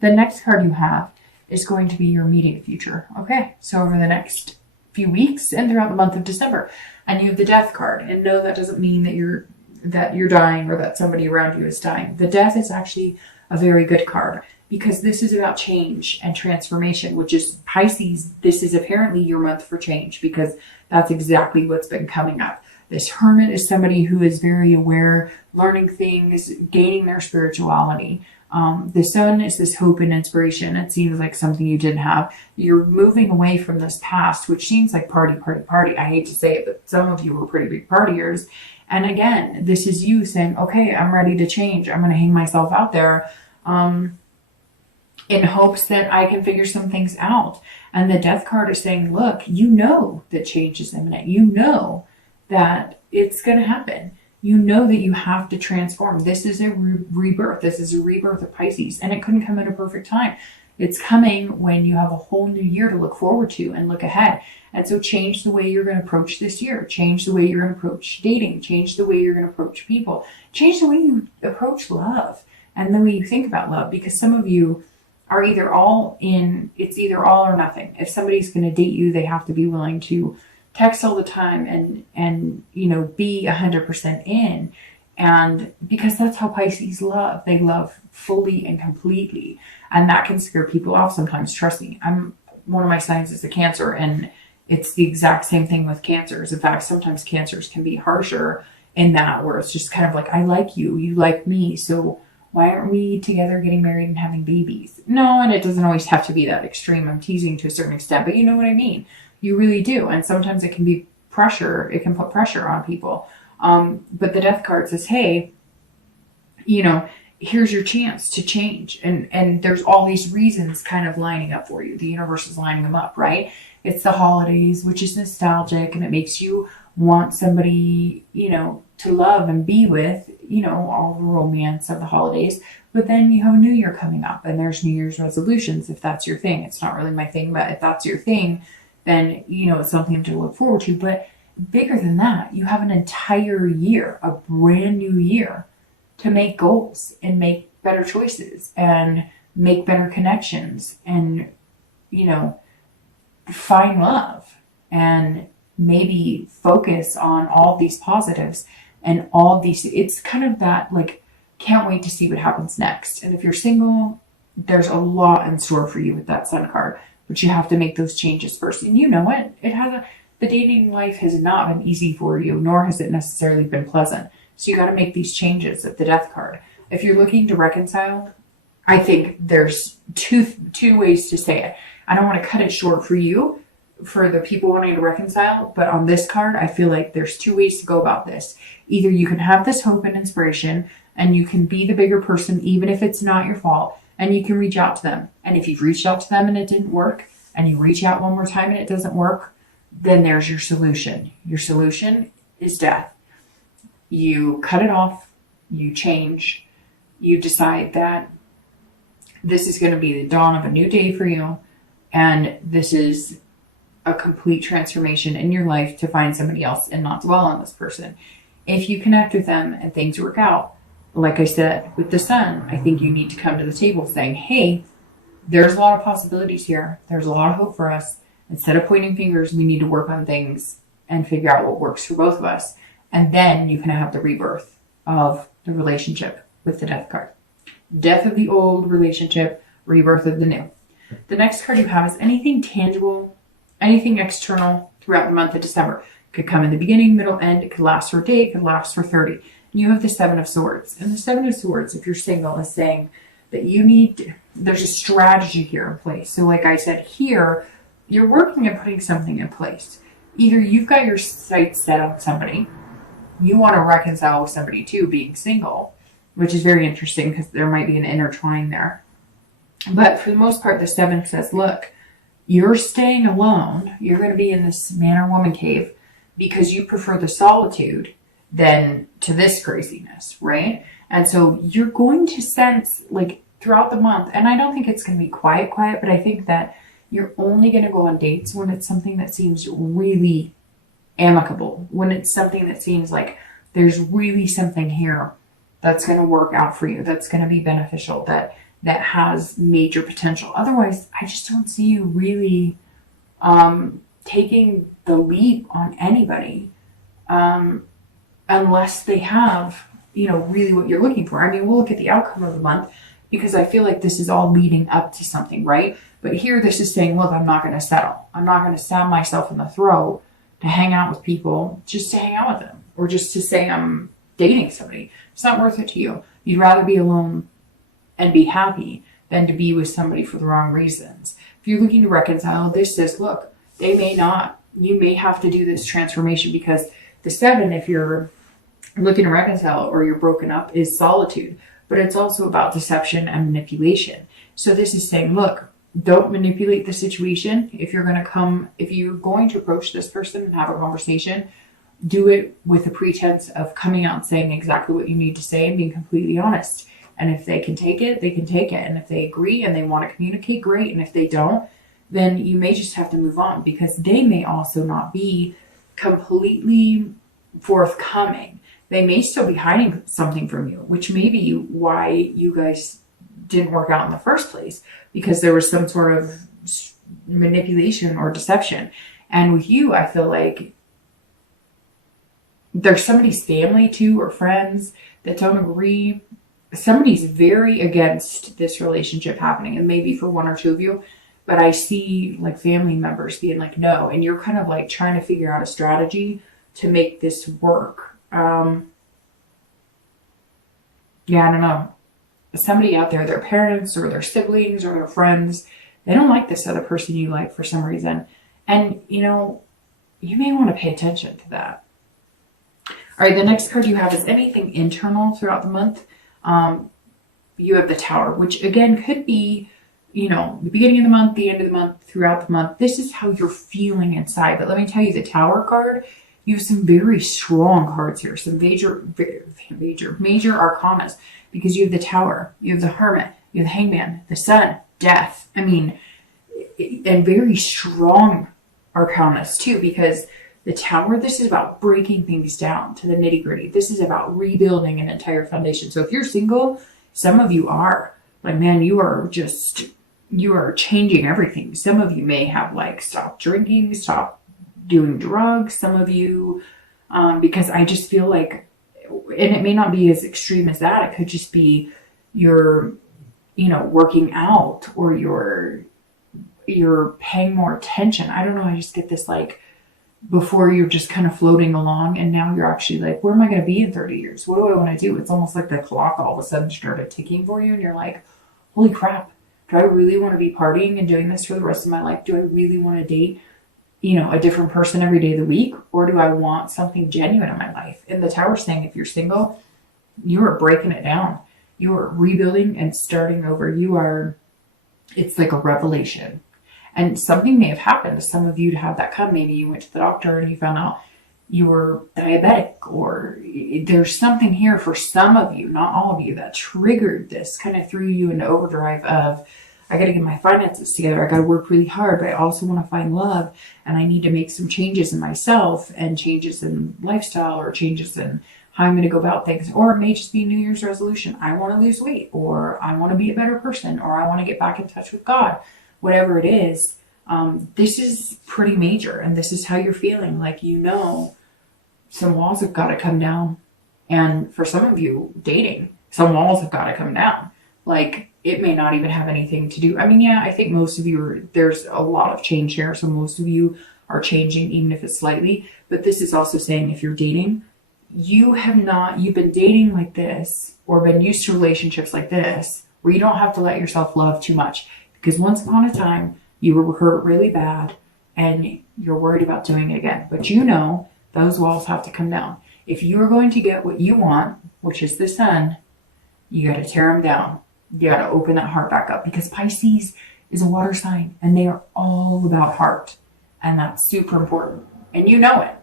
The next card you have is going to be your immediate future. Okay, so over the next few weeks and throughout the month of December. And you have the Death card. And no, that doesn't mean that you're dying or that somebody around you is dying. The Death is actually a very good card because this is about change and transformation, which is Pisces. This is apparently your month for change because that's exactly what's been coming up. This Hermit is somebody who is very aware, learning things, gaining their spirituality. The Sun is this hope and inspiration. It seems like something you didn't have. You're moving away from this past, which seems like party, party, party. I hate to say it, but some of you were pretty big partiers. And again, this is you saying, okay, I'm ready to change. I'm going to hang myself out there in hopes that I can figure some things out. And the Death card is saying, look, you know that change is imminent. You know that it's going to happen. You know that you have to transform. This is a rebirth. This is a rebirth of Pisces. And it couldn't come at a perfect time. It's coming when you have a whole new year to look forward to and look ahead. And so change the way you're going to approach this year. Change the way you're going to approach dating. Change the way you're going to approach people. Change the way you approach love and the way you think about love. Because some of you are either all in, it's either all or nothing. If somebody's going to date you, they have to be willing to text all the time and you know, be 100% in. And because that's how Pisces love. They love fully and completely. And that can scare people off sometimes. Trust me. One of my signs is a Cancer, and it's the exact same thing with Cancers. In fact, sometimes Cancers can be harsher in that, where it's just kind of like, I like you, you like me, so why aren't we together getting married and having babies? No, and it doesn't always have to be that extreme. I'm teasing to a certain extent, but you know what I mean. You really do. And sometimes it can be pressure. It can put pressure on people. But the Death card says, hey, you know, here's your chance to change. And there's all these reasons kind of lining up for you. The universe is lining them up, right? It's the holidays, which is nostalgic, and it makes you want somebody, you know, to love and be with, you know, all the romance of the holidays. But then you have a new year coming up, and there's New Year's resolutions, if that's your thing. It's not really my thing, but if that's your thing, then, you know, it's something to look forward to. But bigger than that, you have an entire year, a brand new year, to make goals and make better choices and make better connections and, you know, find love and maybe focus on all these positives and all these. It's kind of that, like, can't wait to see what happens next. And if you're single, there's a lot in store for you with that Sun card, but you have to make those changes first. And you know it. The dating life has not been easy for you, nor has it necessarily been pleasant. So you got to make these changes at the Death card. If you're looking to reconcile, I think there's two ways to say it. I don't want to cut it short for you, for the people wanting to reconcile, but on this card, I feel like there's two ways to go about this. Either you can have this hope and inspiration, and you can be the bigger person, even if it's not your fault, and you can reach out to them. And if you've reached out to them and it didn't work, and you reach out one more time and it doesn't work, then there's your solution. Your solution is death. You cut it off, you change, you decide that this is going to be the dawn of a new day for you, and this is a complete transformation in your life to find somebody else and not dwell on this person. If you connect with them and things work out, like I said, with the Sun, I think you need to come to the table saying, hey, there's a lot of possibilities here. There's a lot of hope for us. Instead of pointing fingers, we need to work on things and figure out what works for both of us. And then you can have the rebirth of the relationship with the Death card. Death of the old relationship, rebirth of the new. The next card you have is anything tangible, anything external throughout the month of December. It could come in the beginning, middle, end. It could last for a day. It could last for 30. And you have the Seven of Swords. And the Seven of Swords, if you're single, is saying that there's a strategy here in place. So like I said, here, you're working at putting something in place. Either you've got your sights set on somebody, you want to reconcile with somebody too, being single, which is very interesting because there might be an intertwine there. But for the most part, the Seven says, look, you're staying alone. You're going to be in this man or woman cave because you prefer the solitude than to this craziness, right? And so you're going to sense, like, throughout the month, and I don't think it's going to be quiet, but I think that you're only going to go on dates when it's something that seems really amicable, when it's something that seems like there's really something here that's going to work out for you, that's going to be beneficial, that that has major potential. Otherwise, I just don't see you really taking the leap on anybody unless they have, really what you're looking for. I mean, we'll look at the outcome of the month because I feel like this is all leading up to something, right? But here this is saying, look, I'm not going to settle. I'm not going to stab myself in the throat to hang out with people just to hang out with them or just to say I'm dating somebody. It's not worth it to you. You'd rather be alone and be happy than to be with somebody for the wrong reasons. If you're looking to reconcile, this says, look, they may not. You may have to do this transformation because the 7, if you're looking to reconcile or you're broken up, is solitude. But it's also about deception and manipulation. So this is saying, look, don't manipulate the situation. If you're going to approach this person and have a conversation, do it with the pretense of coming out and saying exactly what you need to say and being completely honest. And if they can take it, they can take it. And if they agree and they want to communicate, great. And if they don't, then you may just have to move on because they may also not be completely forthcoming. They may still be hiding something from you, which may be why you guys didn't work out in the first place, because there was some sort of manipulation or deception. And with you, I feel like there's somebody's family too, or friends that don't agree. Somebody's very against this relationship happening, and maybe for 1 or 2 of you, but I see like family members being like, no, and you're kind of like trying to figure out a strategy to make this work. Yeah, I don't know. Somebody out there, their parents or their siblings or their friends, they don't like this other person you like for some reason. And, you may want to pay attention to that. All right, the next card you have is anything internal throughout the month. You have the Tower, which again could be, the beginning of the month, the end of the month, throughout the month. This is how you're feeling inside. But let me tell you, the Tower card, you have some very strong cards here, some major arcanas, because you have the Tower, you have the Hermit, you have the Hangman, the Sun, Death. I mean, and very strong arcanas too, because the Tower, this is about breaking things down to the nitty gritty. This is about rebuilding an entire foundation. So if you're single, some of you are like, man, you are changing everything. Some of you may have like stopped drinking, stopped doing drugs. Some of you, because I just feel like, and it may not be as extreme as that. It could just be you're, working out, or you're paying more attention. I don't know. I just get this like, before you're just kind of floating along, and now you're actually like, where am I going to be in 30 years? What do I want to do? It's almost like the clock all of a sudden started ticking for you, and you're like, holy crap, do I really want to be partying and doing this for the rest of my life? Do I really want to date, a different person every day of the week? Or do I want something genuine in my life? And the Tower's saying, if you're single, you are breaking it down. You are rebuilding and starting over. It's like a revelation. And something may have happened to some of you to have that come. Maybe you went to the doctor and you found out you were diabetic, or there's something here for some of you, not all of you, that triggered this, kind of threw you into overdrive of, I got to get my finances together. I got to work really hard, but I also want to find love, and I need to make some changes in myself and changes in lifestyle, or changes in how I'm going to go about things. Or it may just be New Year's resolution. I want to lose weight, or I want to be a better person, or I want to get back in touch with God. Whatever it is, this is pretty major, and this is how you're feeling. Like, some walls have got to come down. And for some of you dating, some walls have got to come down. Like, it may not even have anything to do. I mean, yeah, I think most of you there's a lot of change here. So most of you are changing, even if it's slightly. But this is also saying, if you're dating, you've been dating like this, or been used to relationships like this, where you don't have to let yourself love too much. Because once upon a time, you were hurt really bad, and you're worried about doing it again. But those walls have to come down. If you are going to get what you want, which is the Sun, you got to tear them down. You got to open that heart back up, because Pisces is a water sign, and they are all about heart. And that's super important. And you know it.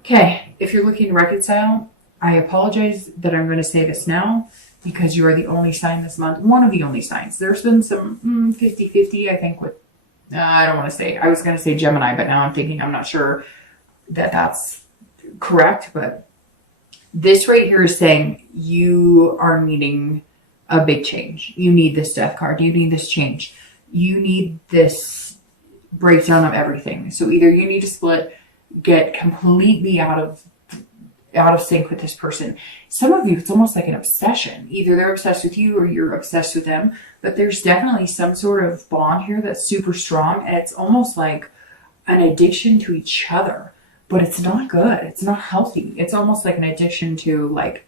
Okay, if you're looking to reconcile, I apologize that I'm going to say this now, because you are the only sign this month, one of the only signs. There's been some 50-50, I think, with, I don't want to say, I was going to say Gemini, but now I'm not sure that that's correct. But this right here is saying you are needing a big change. You need this death card. You need this change. You need this breakdown of everything. So either you need to split, get completely out of sync with this person. Some of you, it's almost like an obsession. Either they're obsessed with you or you're obsessed with them. But there's definitely some sort of bond here that's super strong. And it's almost like an addiction to each other. But it's not good. It's not healthy. It's almost like an addiction to like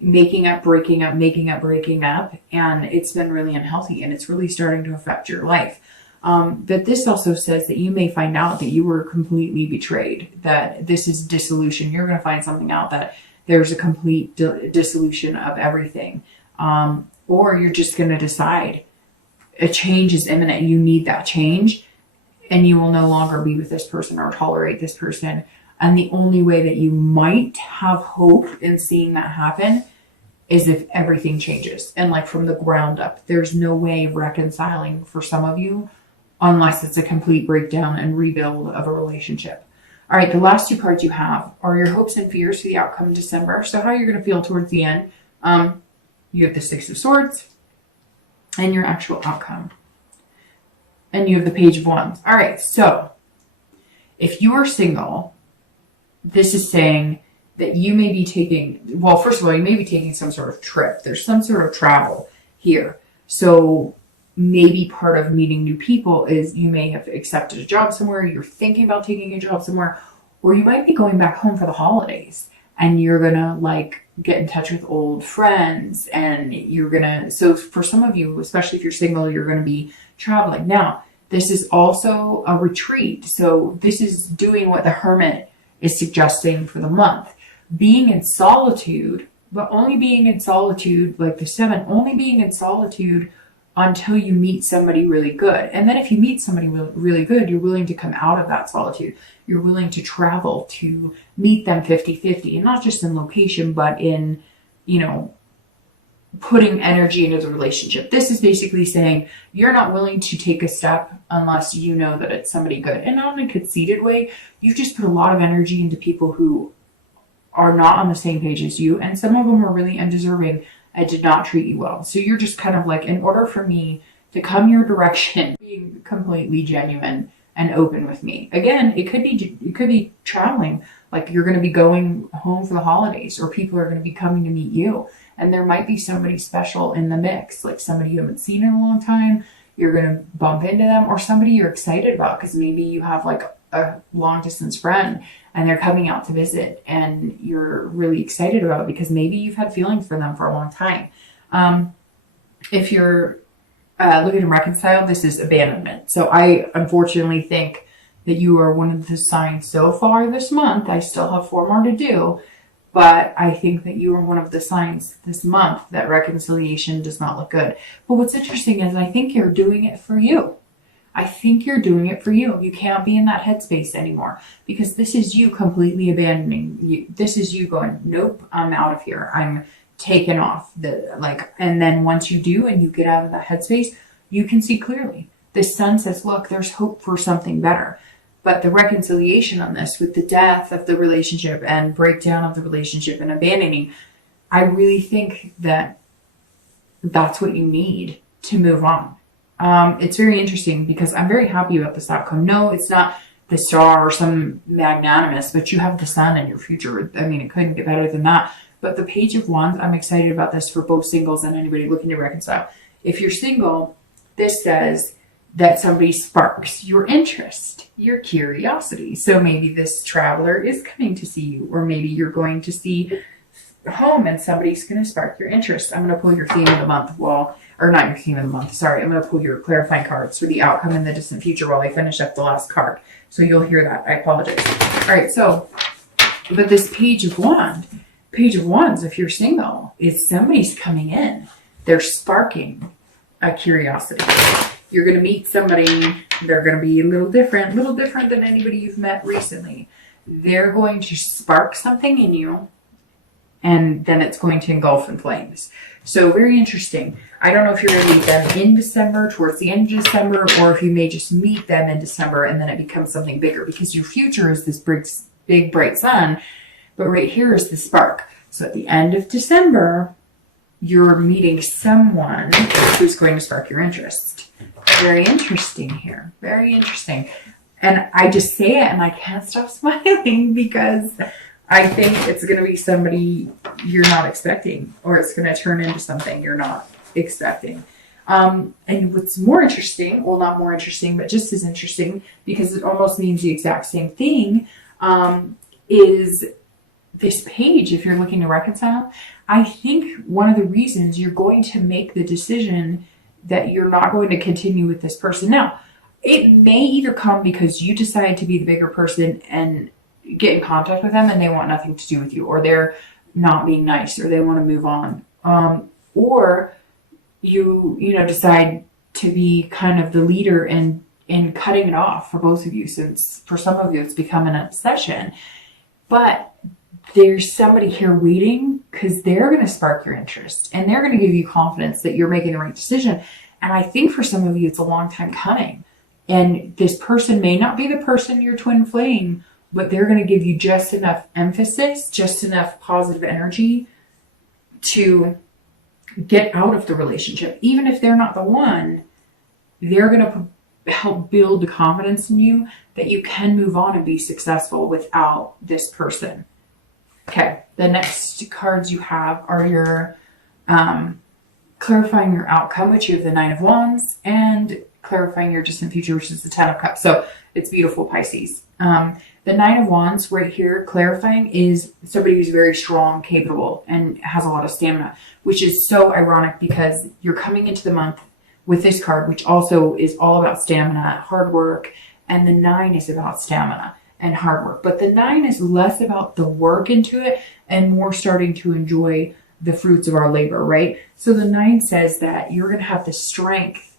making up, breaking up, making up, breaking up. And it's been really unhealthy. And it's really starting to affect your life. But this also says that you may find out that you were completely betrayed, that this is dissolution. You're going to find something out that there's a complete dissolution of everything. Or you're just going to decide a change is imminent. You need that change and you will no longer be with this person or tolerate this person. And the only way that you might have hope in seeing that happen is if everything changes and like from the ground up. There's no way of reconciling for some of you unless it's a complete breakdown and rebuild of a relationship. All right, the last two cards you have are your hopes and fears for the outcome in December. So how you're going to feel towards the end. You have the Six of Swords and your actual outcome. And you have the Page of Wands. All right, so if you are single, this is saying that you may be taking, well, first of all, you may be taking some sort of trip. There's some sort of travel here. So maybe part of meeting new people is you may have accepted a job somewhere, you're thinking about taking a job somewhere, or you might be going back home for the holidays and you're gonna like get in touch with old friends and you're gonna, so for some of you, especially if you're single, you're gonna be traveling. Now, this is also a retreat. So this is doing what the Hermit is suggesting for the month. Being in solitude, but only being in solitude, like the Seven, only being in solitude until you meet somebody really good. And then if you meet somebody really good, you're willing to come out of that solitude. You're willing to travel to meet them 50-50, and not just in location, but in, you know, putting energy into the relationship. This is basically saying you're not willing to take a step unless you know that it's somebody good. And not in a conceited way. You just put a lot of energy into people who are not on the same page as you. And some of them are really undeserving and did not treat you well. So you're just kind of like, in order for me to come your direction, being completely genuine and open with me. Again, it could be traveling. Like you're going to be going home for the holidays, or people are going to be coming to meet you. And there might be somebody special in the mix, like somebody you haven't seen in a long time. You're going to bump into them, or somebody you're excited about because maybe you have like a long distance friend and they're coming out to visit and you're really excited about it because maybe you've had feelings for them for a long time. If you're looking to reconcile, this is abandonment. So I unfortunately think that you are one of the signs so far this month. I still have 4 more to do, but I think that you are one of the signs this month that reconciliation does not look good. But what's interesting is I think you're doing it for you. I think you're doing it for you. You can't be in that headspace anymore because this is you completely abandoning you. This is you going, nope, I'm out of here. I'm taken off. And then once you do and you get out of that headspace, you can see clearly. The sun says, look, there's hope for something better. But the reconciliation on this with the death of the relationship and breakdown of the relationship and abandoning, I really think that that's what you need to move on. It's very interesting because I'm very happy about this outcome. No, it's not the star or some magnanimous, but you have the sun in your future. I mean, it couldn't get better than that. But the Page of Wands, I'm excited about this for both singles and anybody looking to reconcile. If you're single, this says that somebody sparks your interest, your curiosity. So maybe this traveler is coming to see you, or maybe you're going to see home and somebody's going to spark your interest. I'm going to pull your theme of the month or not your theme of the month, sorry. I'm going to pull your clarifying cards for the outcome in the distant future while I finish up the last card. So you'll hear that. I apologize. All right, so, but this Page of Wands, if you're single, is somebody's coming in. They're sparking a curiosity. You're going to meet somebody. They're going to be a little different than anybody you've met recently. They're going to spark something in you, and then it's going to engulf in flames. So very interesting. I don't know if you're going to meet them in December, towards the end of December, or if you may just meet them in December and then it becomes something bigger, because your future is this big bright sun, but right here is the spark. So at the end of December, you're meeting someone who's going to spark your interest. Very interesting here. Very interesting. And I just say it and I can't stop smiling because I think it's going to be somebody you're not expecting, or it's going to turn into something you're not expecting. And what's more interesting, well, not more interesting, but just as interesting, because it almost means the exact same thing, is this page. If you're looking to reconcile, I think one of the reasons you're going to make the decision that you're not going to continue with this person. Now, it may either come because you decide to be the bigger person and get in contact with them and they want nothing to do with you, or they're not being nice, or they want to move on. Or you decide to be kind of the leader in cutting it off for both of you, since for some of you it's become an obsession. But there's somebody here waiting because they're going to spark your interest and they're going to give you confidence that you're making the right decision. And I think for some of you, it's a long time coming. And this person may not be the person you're twin flame, but they're going to give you just enough emphasis, just enough positive energy to get out of the relationship. Even if they're not the one, they're going to help build the confidence in you that you can move on and be successful without this person. Okay, the next cards you have are your clarifying your outcome, which you have the Nine of Wands, and clarifying your distant future, which is the Ten of Cups. So it's beautiful, Pisces. The Nine of Wands right here, clarifying, is somebody who's very strong, capable, and has a lot of stamina, which is so ironic because you're coming into the month with this card, which also is all about stamina, hard work, and the 9 is about stamina and hard work. But the 9 is less about the work into it and more starting to enjoy the fruits of our labor, right? So the 9 says that you're going to have the strength.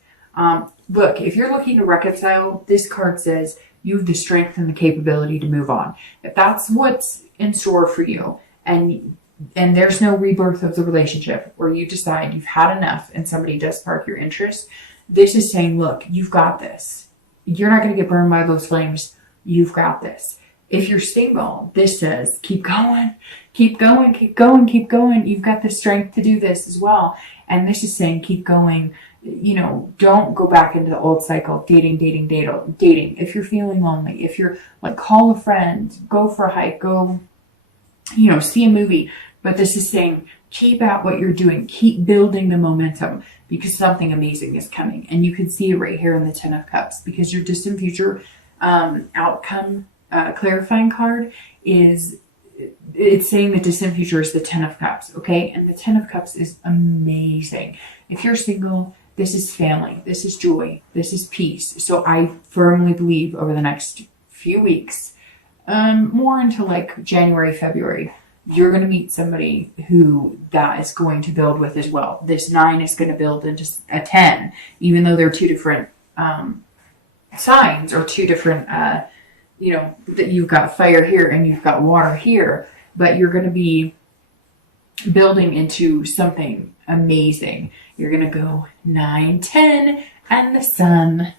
Look, if you're looking to reconcile, this card says you have the strength and the capability to move on. If that's what's in store for you, and there's no rebirth of the relationship, or you decide you've had enough and somebody does spark your interest, this is saying, look, you've got this. You're not going to get burned by those flames. You've got this. If you're single, this says, keep going, keep going, keep going, keep going. You've got the strength to do this as well. And this is saying, keep going. Don't go back into the old cycle, dating. If you're feeling lonely, if you're like, call a friend, go for a hike, go, see a movie. But this is saying, keep at what you're doing, keep building the momentum, because something amazing is coming. And you can see it right here in the 10 of Cups, because your distant future outcome clarifying card it's saying the distant future is the 10 of Cups, okay? And the 10 of Cups is amazing. If you're single, this is family, this is joy, this is peace. So I firmly believe over the next few weeks, more into like January, February, you're going to meet somebody who that is going to build with as well. This 9 is going to build into a 10, even though they're two different signs, or two different, that you've got fire here and you've got water here, but you're going to be building into something amazing. You're going to go 9, 10, and the sun.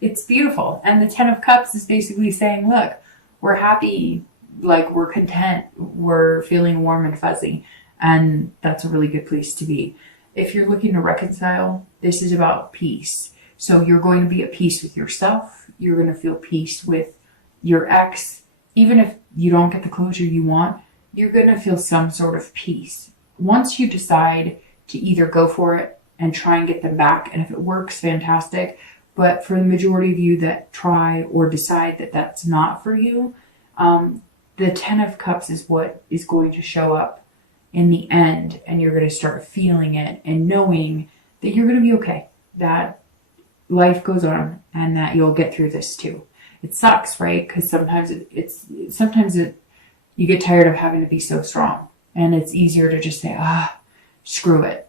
It's beautiful. And the 10 of Cups is basically saying, look, we're happy, like we're content, we're feeling warm and fuzzy, and that's a really good place to be. If you're looking to reconcile, this is about peace. So you're going to be at peace with yourself. You're going to feel peace with your ex. Even if you don't get the closure you want, you're going to feel some sort of peace. Once you decide to either go for it and try and get them back, and if it works, fantastic. But for the majority of you that try or decide that that's not for you, the 10 of Cups is what is going to show up in the end, and you're going to start feeling it and knowing that you're going to be okay, that life goes on, and that you'll get through this too. It sucks, right? Because sometimes you get tired of having to be so strong, and it's easier to just say, screw it.